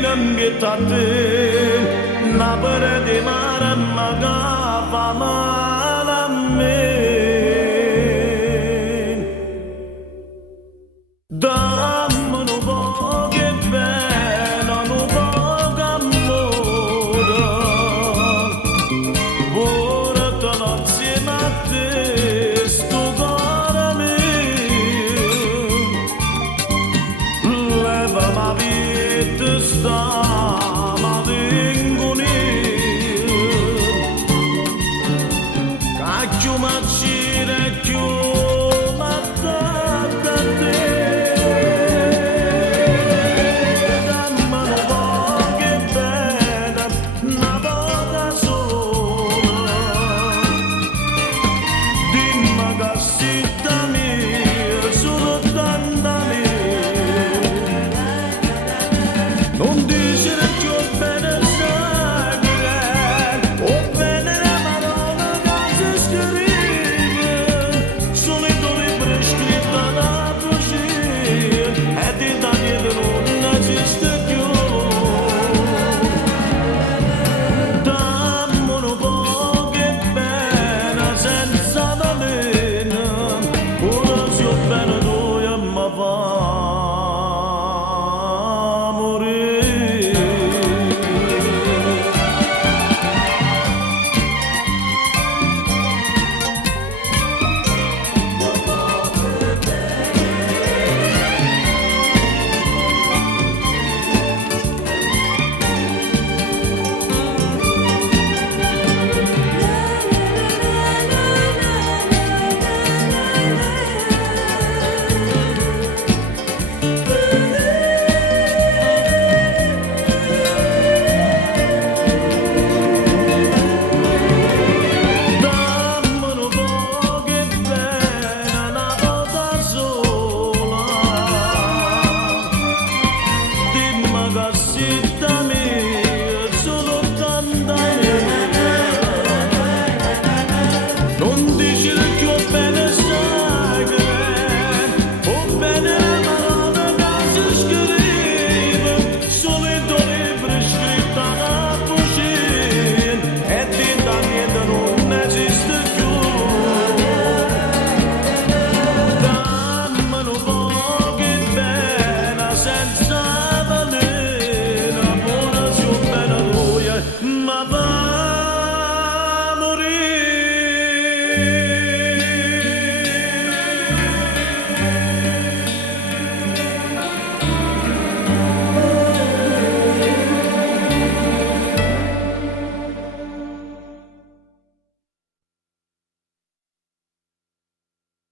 non gettate na pere di mare magava male a me dammi un po' che bene un po' d'amore portalo insieme a te sto cuore mio leva ma vita sta ma vengo cacchio ma c'era più ma tata te dammi un po' che bene una volta sola dimmi che sitta mia solo tanta non dire che ho bene sangue ho bene le parole che si scrive sono i tuoi libri scritti da poesia e di Daniele non esiste più dammi un po' che bene senza veleno ora si ho bene tu e mi fa morire dammi un po' che bene una volta sola dimmi che si